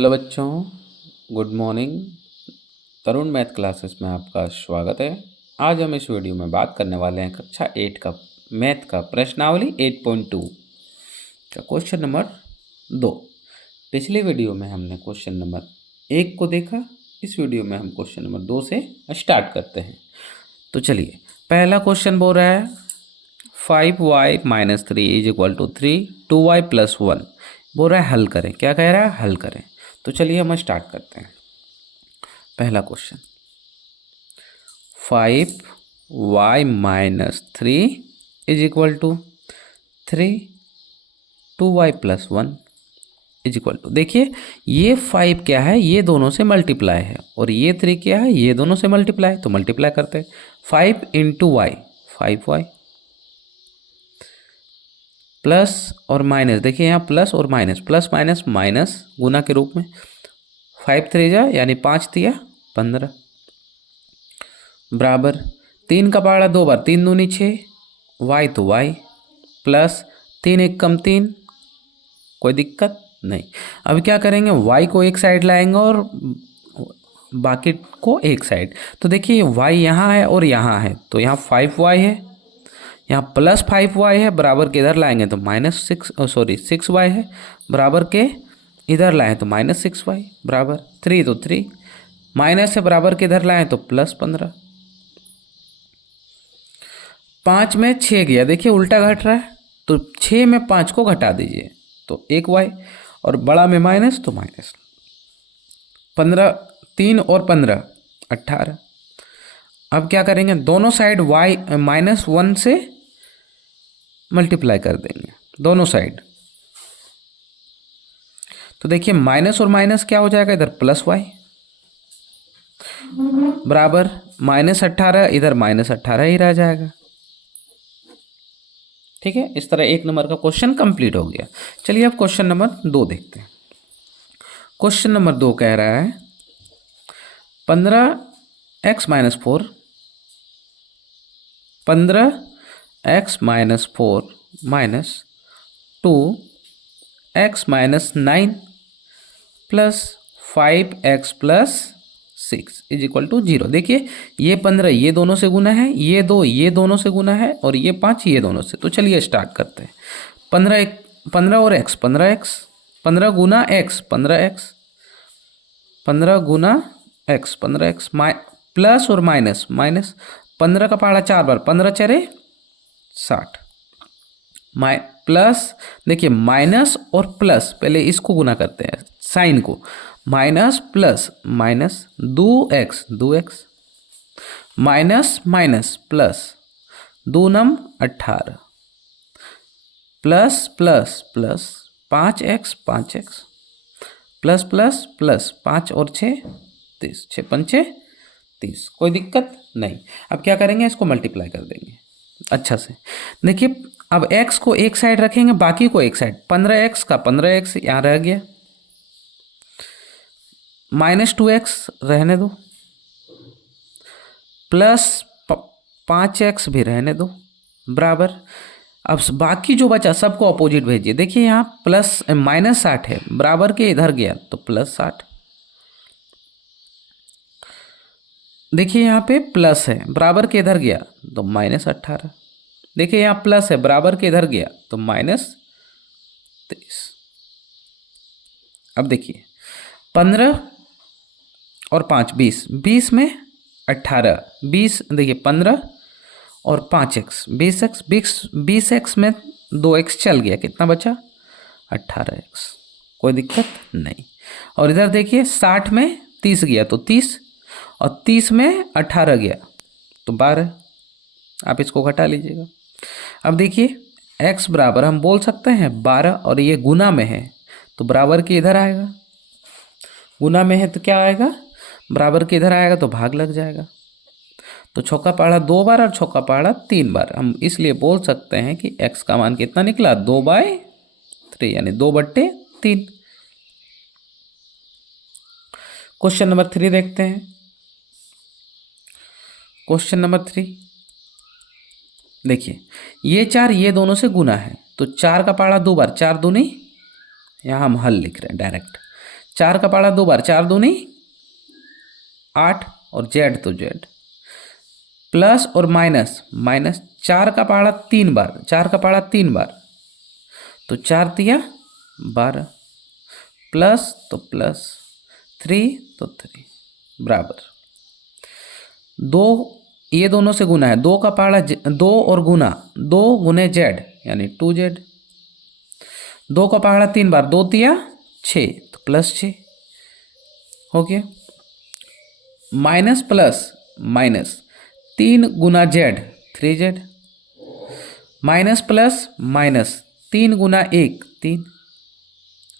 Hello बच्चों, good morning. तरुण math classes में आपका स्वागत है। आज हम इस वीडियो में बात करने वाले हैं कक्षा 8 का मैथ का प्रश्नावली 8.2 का क्वेश्चन नंबर 2। पिछले वीडियो में हमने क्वेश्चन नंबर 1 को देखा। इस वीडियो में हम क्वेश्चन नंबर 2 से स्टार्ट करते हैं। तो चलिए, पहला क्वेश्चन बोल रहा है 5y - 3 = 3, 2y + 1 बोल रहा है हल करें। क्या कह रहा है? हल करें। तो चलिए हम स्टार्ट करते हैं। पहला क्वेश्चन 5y - 3 = 3, 2y + 1 = देखिए, ये 5 क्या है? ये दोनों से मल्टीप्लाई है, और ये 3 क्या है? ये दोनों से मल्टीप्लाई, तो मल्टीप्लाई करते हैं। 5 × y 5y प्लस और माइनस, देखिए यहाँ प्लस और माइनस, प्लस माइनस माइनस गुना के रूप में। 5 3 जा यानी 5 तिया 15 बराबर 3 का पहाड़ा 2 बार, 3 दूनी 6, y तो y प्लस 3 1 कम 3, कोई दिक्कत नहीं। अब क्या करेंगे? y को एक साइड लाएंगे और बाकी को एक साइड। तो देखिए y यहाँ है और यहाँ है, तो यहाँ 5y है, यहाँ प्लस 5y है, बराबर के इधर लाएंगे तो -6y है, बराबर के इधर लाएं तो -6y बराबर 3 तो 3, माइनस से बराबर के इधर लाएं तो +15। 5 में 6 गया, देखिए उल्टा घट रहा है, तो 6 में 5 को घटा दीजिए तो 1y, और बड़ा में माइनस तो माइनस 15, 3 और 15 18। अब क्या करेंगे? दोनों साइड y -1 से मल्टीप्लाई कर देंगे, दोनों साइड। तो देखिए माइनस और माइनस क्या हो जाएगा? इधर +y बराबर -18, इधर -18 ही रह जाएगा। ठीक है, इस तरह 1 नंबर का क्वेश्चन कंप्लीट हो गया। चलिए अब क्वेश्चन नंबर 2 देखते हैं। क्वेश्चन नंबर 2 कह रहा है 15x - 4 15x - 4 -2x - 9 + 5x + 6 = 0। देखिए ये 15 ये दोनों से गुना है, ये 2 ये दोनों से गुना है, और ये 5 ये दोनों से। तो चलिए स्टार्ट करते हैं। 15 और x 15x, 15 गुना x 15x, 15 गुना x 15x, प्लस और माइनस माइनस, 15 का पहाड़ा 4 बार, 15 चरे 60, प्लस, देखिए माइनस और प्लस, पहले इसको गुना करते हैं साइन को, minus plus minus 2x minus minus plus 2 नम 18 plus plus plus 5x plus plus plus 5 और 6 30, 6 पंचे 30, कोई दिक्कत नहीं। अब क्या करेंगे? इसको मल्टीप्लाई कर देंगे अच्छा से। देखिए अब x को एक साइड रखेंगे, बाकी को एक साइड। 15x का 15x यहाँ रह गया, -2x रहने दो, प्लस 5x भी रहने दो बराबर। अब बाकी जो बचा सबको अपोजिट भेजिए। देखिए यहाँ प्लस -60 है, बराबर के इधर गया तो +60। देखिए यहाँ पे प्लस है, बराबर के इधर गया तो -18। देखिए यहाँ प्लस है, बराबर के इधर गया तो -23। अब देखिए 15 और 5 20, 20 में 18, 20 देखिए 15 और 5x 20x, 20x में 2x चल गया, कितना बचा? 18x, कोई दिक्कत नहीं। और इधर देखिए 60 में 30 गया तो 30, और 30 में 18 गया तो 12, आप इसको घटा लीजिएगा। अब देखिए x बराबर हम बोल सकते हैं 12, और ये गुना में है तो बराबर के इधर आएगा, गुना में है तो क्या आएगा? बराबर के इधर आएगा तो भाग लग जाएगा। तो चौका पहाड़ा 2 बार और चौका पहाड़ा 3 बार, हम इसलिए बोल सकते हैं कि x का मान कितना निकला? 2/3 यानी 2/3। क्वेश्चन नंबर 3 देखते हैं। क्वेश्चन नंबर 3 देखिए, ये 4 ये दोनों से गुना है, तो 4 का पहाड़ा 2 बार, 4 दूनी, यहाँ हम हल लिख रहे हैं डायरेक्ट, 4 का पहाड़ा 2 बार, 4 दूनी 8 और जेड तो जेड, प्लस और माइनस, माइनस 4 का पहाड़ा 3 बार, 4 का पहाड़ा 3 बार तो 4 तिया 12, प्लस तो प्लस 3 तो 3 बराबर 2, ये दोनों से गुना है, 2 का पहाड़ा 2 और गुना 2 गुने जेड यानी 2z, 2 का पहाड़ा 3 बार, 2 तिया 6 तो प्लस 6 हो गया, माइनस प्लस माइनस 3 गुना Z 3z, minus plus minus 3 गुना 1 3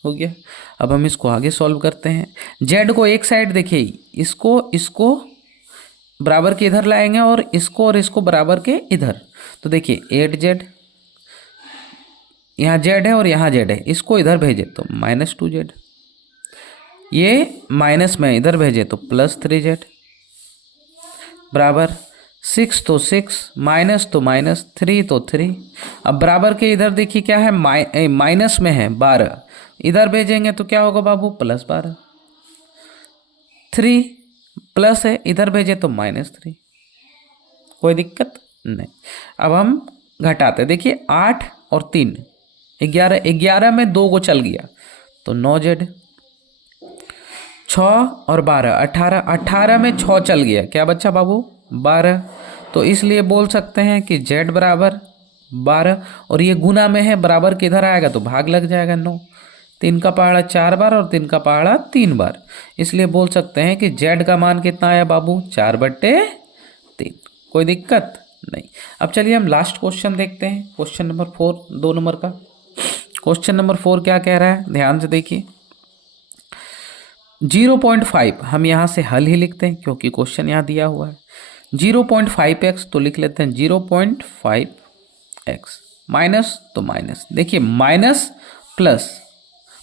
हो गया। अब हम इसको आगे सॉल्व करते हैं। जेड को एक साइड देखिए, इसको बराबर के इधर लाएंगे और इसको बराबर के इधर, तो देखिए 8z, यहाँ जेड है और यहाँ जेड है, इसको इधर भेजे तो -2z, ये माइनस में इधर भेजे तो +3z बराबर 6 तो 6, माइनस तो माइनस 3 तो 3। अब बराबर के इधर देखिए क्या है, माइनस में है 12, इधर भेजेंगे तो क्या होगा बाबू +12, 3 प्लस है इधर भेजे तो -3, कोई दिक्कत नहीं। अब हम घटाते, देखिए 8 और 3 11, 11 में 2 को चल गया तो 9z, 6 और 12 18, 18 में 6 चल गया, क्या बच्चा बाबू 12, तो इसलिए बोल सकते हैं कि z बराबर 12, और ये गुना में है, बराबर किधर आएगा तो भाग लग जाएगा 9, 3 का पहाड़ा 4 बार और 3 का पहाड़ा 3 बार, इसलिए बोल सकते हैं कि z का मान कितना आया बाबू 4/3, कोई दिक्कत नहीं। अब चलिए हम लास्ट क्वेश्चन देखते हैं, क्वेश्चन नंबर 4, 2 नंबर का। क्वेश्चन नंबर 4 क्या कह रहा है, ध्यान से देखिए। 0.5 हम यहाँ से हल ही लिखते हैं क्योंकि क्वेश्चन यहाँ दिया हुआ है। 0.5x तो लिख लेते हैं 0.5x, माइनस तो माइनस, देखिए minus plus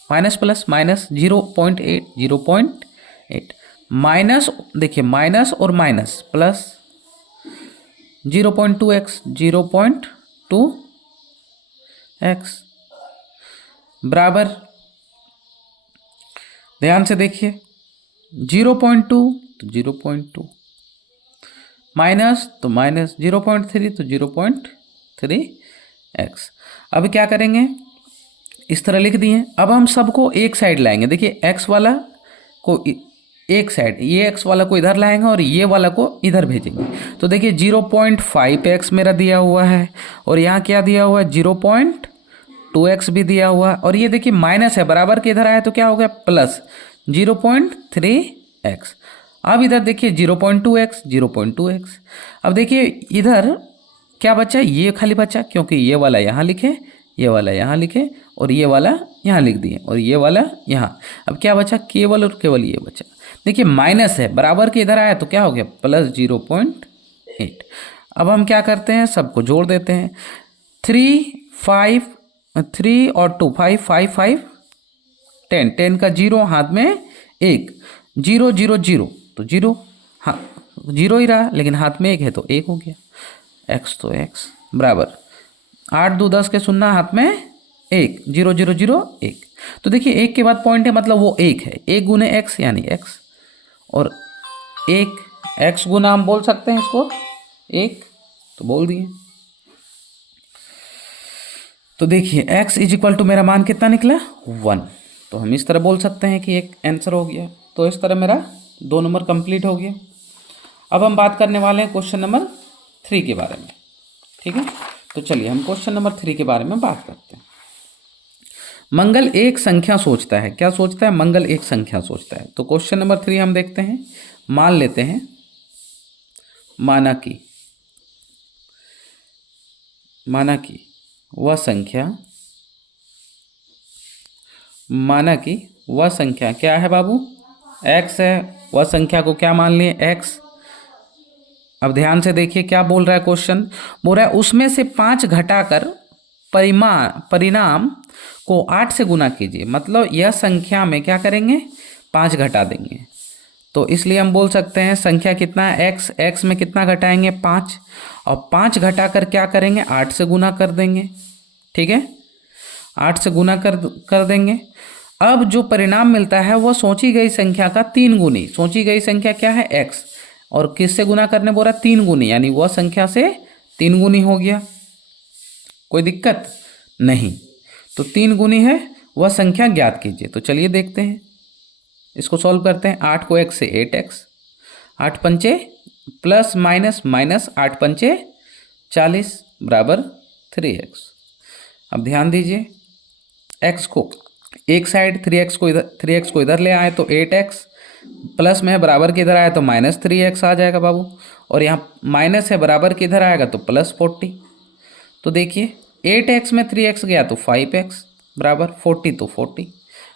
minus plus minus 0.8, 0.8 minus, देखिए माइनस और माइनस प्लस 0.2x, 0.2x बराबर, ध्यान से देखिए 0.2 तो 0.2, माइनस तो माइनस 0.3 तो 0.3x। अब क्या करेंगे, इस तरह लिख दिए। अब हम सबको एक साइड लाएंगे, देखिए x वाला को एक साइड, ये x वाला को इधर लाएंगे और ये वाला को इधर भेजेंगे, तो देखिए 0.5x मेरा दिया हुआ है और यहाँ क्या दिया हुआ है 0.2x भी दिया हुआ है, और ये देखिए माइनस है, बराबर के इधर आया तो क्या हो गया प्लस 0.3x। अब इधर देखिए 0.2x, 0.2x। अब देखिए इधर क्या बचा, ये खाली बचा क्योंकि ये वाला यहाँ लिखे, ये वाला यहाँ लिखे और ये वाला यहाँ लिख दिए और ये वाला यहाँ। अब क्या बचा, केवल और केवल ये बचा, देखिए माइनस है, बराबर के इधर आया तो क्या हो गया प्लस 0.8। अब हम क्या करते हैं, सबको जोड़ देते हैं, 3 और 2 5 5 5 10, 10 का 0 हाथ में 1, 0 0 0 तो 0, हाँ 0 ही रहा लेकिन हाथ में 1 है तो 1 हो गया, x तो x बराबर 8 2 10 के 0 हाथ में 1, 0 0 0 1। तो देखिए 1 के बाद पॉइंट है मतलब वो 1 है, 1 गुने x यानी x, और 1 x गुना हम बोल सकते हैं इसको 1, तो बोल दिए। तो देखिए x इज इक्वल टू मेरा मान कितना निकला 1, तो हम इस तरह बोल सकते हैं कि एक आंसर हो गया। तो इस तरह मेरा 2 नंबर कंप्लीट हो गया। अब हम बात करने वाले हैं क्वेश्चन नंबर 3 के बारे में, ठीक है। तो चलिए हम क्वेश्चन नंबर 3 के बारे में बात करते हैं। मंगल एक संख्या सोचता है, क्या सोचता है, मंगल एक संख्या सोचता है। तो क्वेश्चन नंबर 3 हम देखते हैं, मान लेते हैं माना कि वह संख्या क्या है बाबू, x है, वह संख्या को क्या मान लिए x। अब ध्यान से देखिए क्या बोल रहा है क्वेश्चन, बोल रहा है उसमें से 5 घटाकर परिणाम को 8 से गुना कीजिए, मतलब यह संख्या में क्या करेंगे 5 घटा देंगे। तो इसलिए हम बोल सकते हैं संख्या कितना है x में कितना घटाएंगे 5, और 5 घटाकर क्या करेंगे 8 से गुना कर देंगे, ठीक है 8 से गुना कर देंगे। अब जो परिणाम मिलता है वह सोची गई संख्या का 3 गुनी। सोची गई संख्या क्या है? x, और किससे गुना करने बोल रहा है? 3 गुनी, यानी वह संख्या से 3 गुनी हो गया। कोई दिक्कत नहीं। तो 3 गुनी है वह संख्या ज्ञात कीजिए। तो चलिए देखते हैं, इसको सॉल्व करते हैं। 8 को x से 8x, 8 पंचे प्लस माइनस माइनस 8 पंचे 40 बराबर 3x। अब ध्यान दीजिए, x को एक साइड 3x को इधर ले आए तो 8x, प्लस में है बराबर के इधर आया तो माइनस 3x आ जाएगा बाबू, और यहाँ माइनस है बराबर के इधर आएगा तो प्लस 40। तो देखिए 8x में 3x गया तो 5x बराबर 40, तो 40।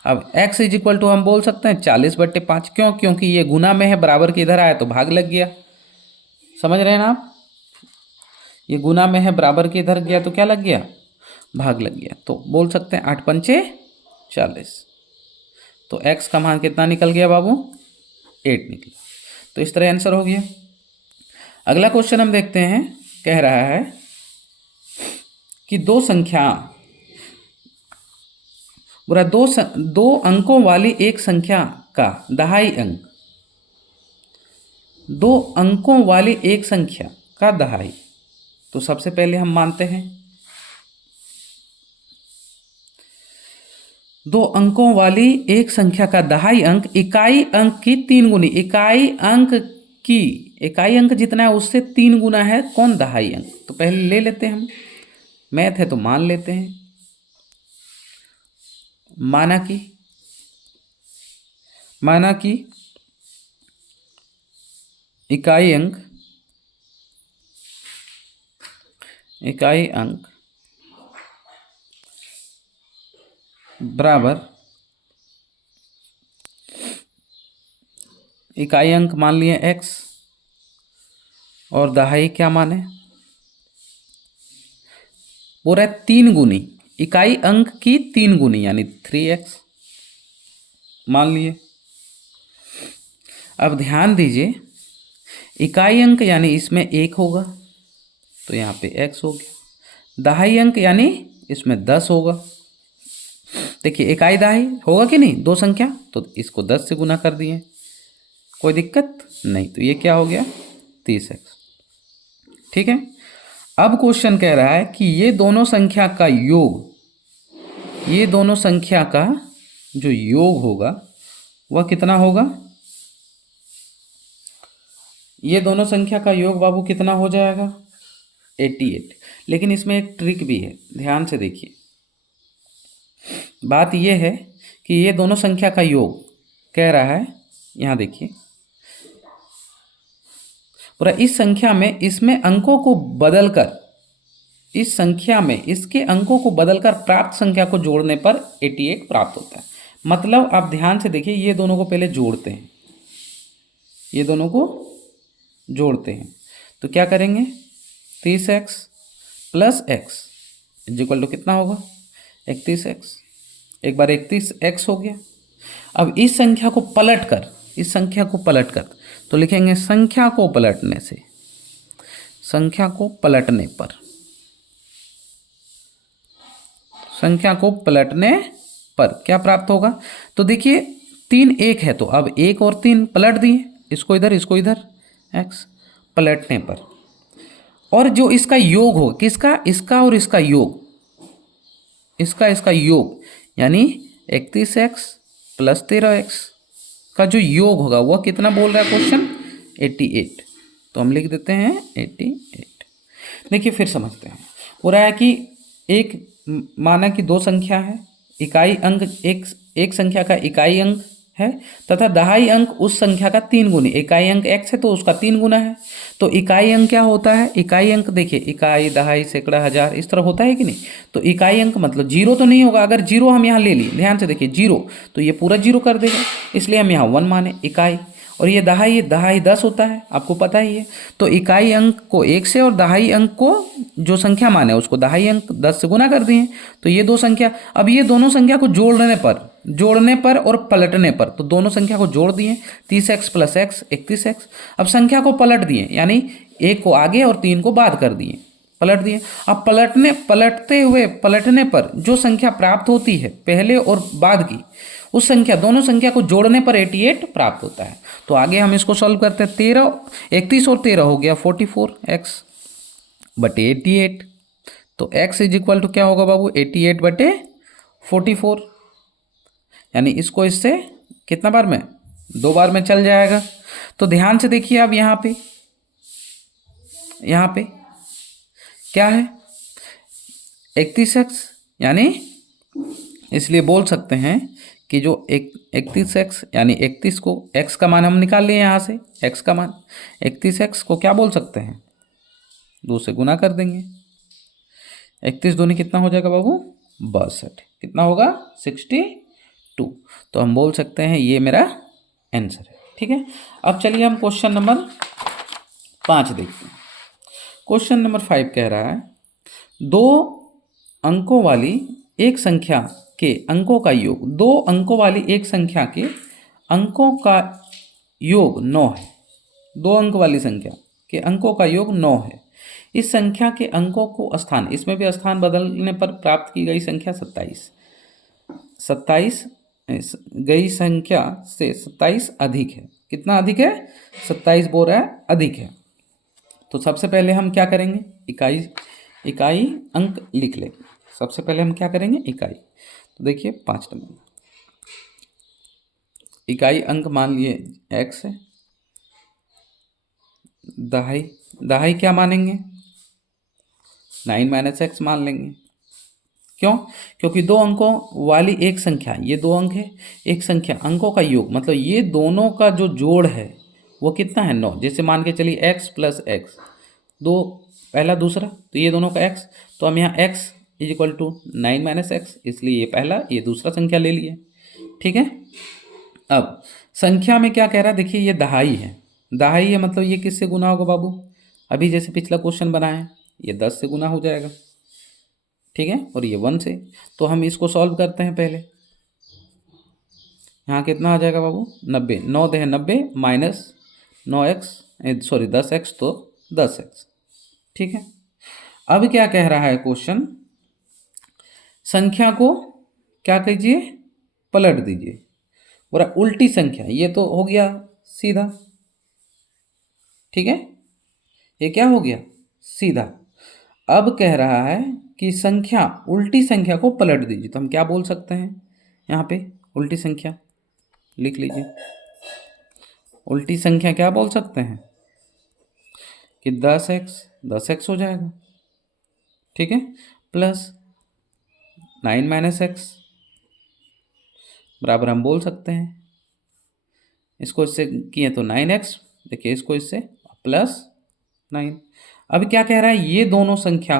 अब x इज इक्वल टू हम बोल सकते हैं 40/5। क्यों? क्योंकि ये गुना में है, बराबर के इधर आया तो भाग लग गया। समझ रहे हैं ना आप? ये गुना में है, बराबर के इधर गया तो क्या लग गया? भाग लग गया। तो बोल सकते हैं 8 पंचे 40। तो x का मान कितना निकल गया बाबू? 8 निकला। तो इस तरह आंसर हो गया। अगला क्वेश्चन हम देखते हैं। कह रहा है कि दो संख्या बुरा दो अंकों वाली एक संख्या का दहाई अंक, 2 अंकों वाली एक संख्या का दहाई। तो सबसे पहले हम मानते हैं 2 अंकों वाली एक संख्या का दहाई अंक इकाई अंक की 3 गुनी। इकाई अंक जितना है उससे 3 गुना है कौन? दहाई अंक। तो पहले ले लेते हैं हम, मैथ है तो मान लेते हैं। माना कि इकाई अंक बराबर इकाई अंक मान लिए x, और दहाई क्या माने? पूरा 3 गुनी, इकाई अंक की 3 गुनी यानी 3x मान लिए। अब ध्यान दीजिए, इकाई अंक यानी इसमें 1 होगा तो यहाँ पे x हो गया। दहाई अंक यानी इसमें 10 होगा। देखिए इकाई दहाई होगा कि नहीं, 2 संख्या, तो इसको 10 से गुना कर दिए। कोई दिक्कत नहीं। तो ये क्या हो गया? 30x। ठीक है। अब क्वेश्चन कह रहा है कि ये दोनों संख्या का जो योग होगा वह कितना होगा? ये दोनों संख्या का योग बाबू कितना हो जाएगा? 88। लेकिन इसमें एक ट्रिक भी है, ध्यान से देखिए। बात यह है कि ये दोनों संख्या का योग कह रहा है, यहाँ देखिए पूरा इस संख्या में इसके अंकों को बदलकर प्राप्त संख्या को जोड़ने पर 88 प्राप्त होता है। मतलब आप ध्यान से देखिए, ये दोनों को पहले जोड़ते हैं, तो क्या करेंगे? 30x plus x equal to कितना होगा? 31x। एक बार 31x हो गया। अब इस संख्या को पलटकर तो लिखेंगे संख्या को पलटने पर क्या प्राप्त होगा? तो देखिए 3 1 है, तो अब 1 और 3 पलट दिए, इसको इधर x पलटने पर, और जो इसका योग हो, किसका? इसका और इसका योग, इसका योग यानी 31x प्लस 13x का जो योग होगा वह कितना बोल रहा है क्वेश्चन? 88। तो हम लिख देते हैं 88। देखिए फिर समझते हैं। हो रहा है कि माना कि 2 संख्या है, इकाई अंक एक संख्या का इकाई अंक है तथा दहाई अंक उस संख्या का 3 गुनी। इकाई अंक x है तो उसका 3 गुना है। तो इकाई अंक क्या होता है? इकाई अंक देखिए, इकाई, दहाई, सैकड़ा, हजार इस तरह होता है कि नहीं? तो इकाई अंक मतलब 0 तो नहीं होगा। अगर 0 हम यहाँ ले लिए, ध्यान से देखिए 0, तो ये पूरा 0 कर देगा, इसलिए हम यहाँ 1 माने इकाई। और ये दहाई 10 होता है, आपको पता ही है। तो इकाई अंक को 1 से और दहाई अंक को जो संख्या माने उसको दहाई अंक 10 से गुना कर दिए। तो ये 2 संख्या, अब ये दोनों संख्या को जोड़ने पर और पलटने पर, तो दोनों संख्या को जोड़ दिए, 30x प्लस x 31x। अब संख्या को पलट दिए, यानी 1 को आगे और 3 को बाद कर दिए। पलट दिए। अब पलटने पर जो संख्या प्राप्त होती है पहले और बाद की, उस संख्या, दोनों संख्या को जोड़ने पर 88 प्राप्त होता है। तो आगे हम इसको सॉल्व करते हैं। 31 और 13 हो गया 44x बटे 88। तो x इज इक्वल टू क्या होगा बाबू, 88 बटे 44। यानी इसको इससे कितना बार में, 2 बार में चल जाएगा। तो ध्यान से देखिए अब यहाँ पे क्या है, 31x, यानी इसलिए बोल सकते हैं कि जो 31x यानी 31 को, x का मान हम निकाल लिए यहाँ से, x का मान 31x को क्या बोल सकते हैं, 2 से गुना कर देंगे। 31 दूनी कितना हो जाएगा बाबू, 62। कितना होगा, 62। तो हम बोल सकते हैं ये मेरा आंसर है। ठीक है, अब चलिए हम क्वेश्चन नंबर 5 देखते हैं। क्वेश्चन नंबर 5 कह रहा है 2 अंकों वाली एक संख्या के अंकों का योग, 2 अंकों वाली एक संख्या के अंकों का योग 9 है। 2 अंक वाली संख्या के अंकों का योग 9 है। इस संख्या के अंकों को स्थान, इसमें भी स्थान बदलने पर प्राप्त की गई संख्या 27 गई संख्या से 27 अधिक है। कितना अधिक है, 27 बोल रहा है अधिक है। तो सबसे पहले हम क्या करेंगे, इकाई अंक लिख लेंगे। सबसे पहले हम क्या करेंगे, इकाई। तो देखिए 5 नंबर इकाई अंक मान लिए x है, दहाई क्या मानेंगे, 9 - x मान लेंगे। क्यों, क्योंकि 2 अंकों वाली एक संख्या, ये 2 अंक है, एक संख्या, अंकों का योग मतलब ये दोनों का जो जोड़ है वो कितना है, 9। जैसे मान के चलिए x + x, 2 पहला दूसरा, तो ये दोनों का x, तो हम यहाँ x = 9 - x, इसलिए ये पहला ये दूसरा संख्या ले लिए। ठीक है, अब संख्या में क्या कह रहा है, देखिए ये दहाई है मतलब ये किससे गुना होगा बाबू, अभी जैसे पिछला क्वेश्चन बनाए ये 10 से गुना हो जाएगा। ठीक है, और ये 1 से। तो हम इसको सॉल्व करते हैं पहले। यहाँ कितना आ जाएगा बाबू, 90, 9 × 90 माइनस 10x, तो 10x। ठीक है, अब क्या कह रहा है क्वेश्चन, संख्या को क्या कीजिए, पलट दीजिए। बोला उल्टी संख्या, ये तो हो गया सीधा। ठीक है, ये क्या हो गया, सीधा। अब कह रहा है कि संख्या, उल्टी संख्या को पलट दीजिए। तो हम क्या बोल सकते हैं, यहाँ पे उल्टी संख्या लिख लीजिए। उल्टी संख्या क्या बोल सकते हैं कि 10x हो जाएगा। ठीक है, प्लस 9 - x बराबर हम बोल सकते हैं, इसको इससे किए तो 9x, देखिए इसको इससे +9। अब क्या कह रहा है, ये दोनों संख्या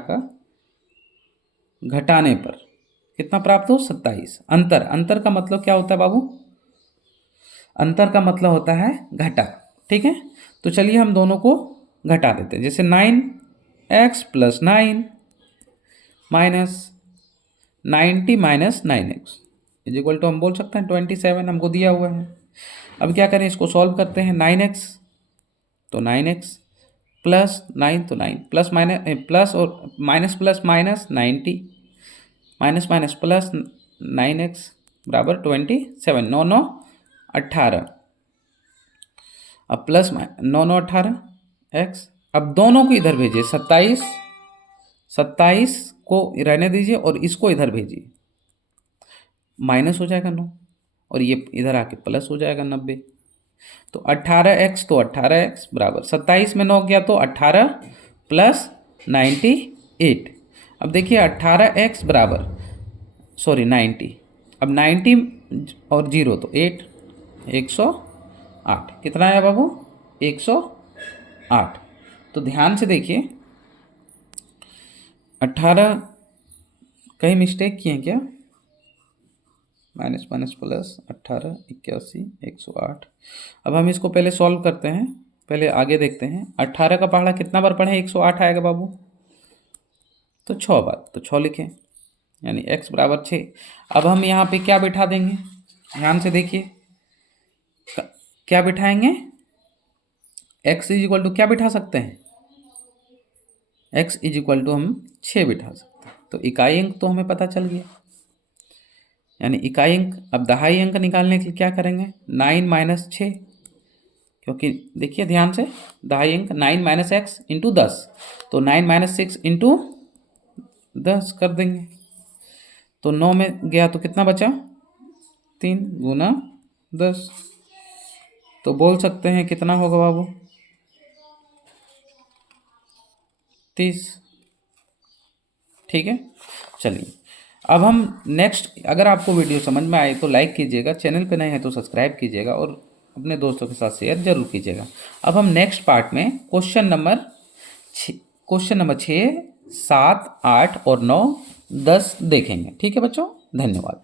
का घटाने पर कितना प्राप्त हो, 27। अंतर का मतलब क्या होता है बाबू, अंतर का मतलब होता है घटा। ठीक है, तो चलिए हम दोनों को घटा देते हैं। जैसे 9x + 9 माइनस 90 - 9x = हम बोल सकते हैं 27, हमको दिया हुआ है। अब क्या करें, इसको सॉल्व करते हैं। 9x तो 9x + 9 तो 9, प्लस और minus plus minus 90, minus minus plus 9x बराबर 27, 9 9 18, अब प्लस 9 9 18 x। अब दोनों को इधर भेजिए, 27 को रहने दीजिए और इसको इधर भेजिए, माइनस हो जाएगा 9 और ये इधर आके प्लस हो जाएगा 90। तो 18x तो 18x बराबर 27 में 9 गया तो 18 + 98। अब देखिए 18x बराबर 90, अब 90 और 0 तो 8, 108। कितना आया बाबू, 108। तो ध्यान से देखिए, 18 कहीं मिस्टेक किए क्या, माइनस माइनस प्लस 18 81 108। अब हम इसको पहले सॉल्व करते हैं, पहले आगे देखते हैं। 18 का पहाड़ा कितना बार पढ़े, 108 आएगा बाबू, तो 6 बार, तो 6 लिखें, यानी x बराबर 6। अब हम यहाँ पे क्या बिठा देंगे, ध्यान से देखिए, क्या बिठाएंगे, x = क्या बिठा सकते हैं, x इज इक्वल टू हम 6 बिठा सकते हैं। तो इकाई अंक तो हमें पता चल गया, यानी इकाई अंक। अब दहाई अंक निकालने के लिए क्या करेंगे, 9 माइनस 6, क्योंकि देखिए ध्यान से, दहाई अंक 9 माइनस एक्स इंटू 10, तो 9 माइनस 6 इंटू 10 कर देंगे, तो 9 में गया तो कितना बचा, 3 गुना 10, तो बोल सकते हैं कितना होगा बाबू, 30। ठीक है, चलिए अब हम नेक्स्ट, अगर आपको वीडियो समझ में आए तो लाइक कीजिएगा, चैनल पे नए हैं तो सब्सक्राइब कीजिएगा और अपने दोस्तों के साथ शेयर जरूर कीजिएगा। अब हम नेक्स्ट पार्ट में क्वेश्चन नंबर 6, 7, 8 और 9, 10 देखेंगे। ठीक है बच्चों, धन्यवाद।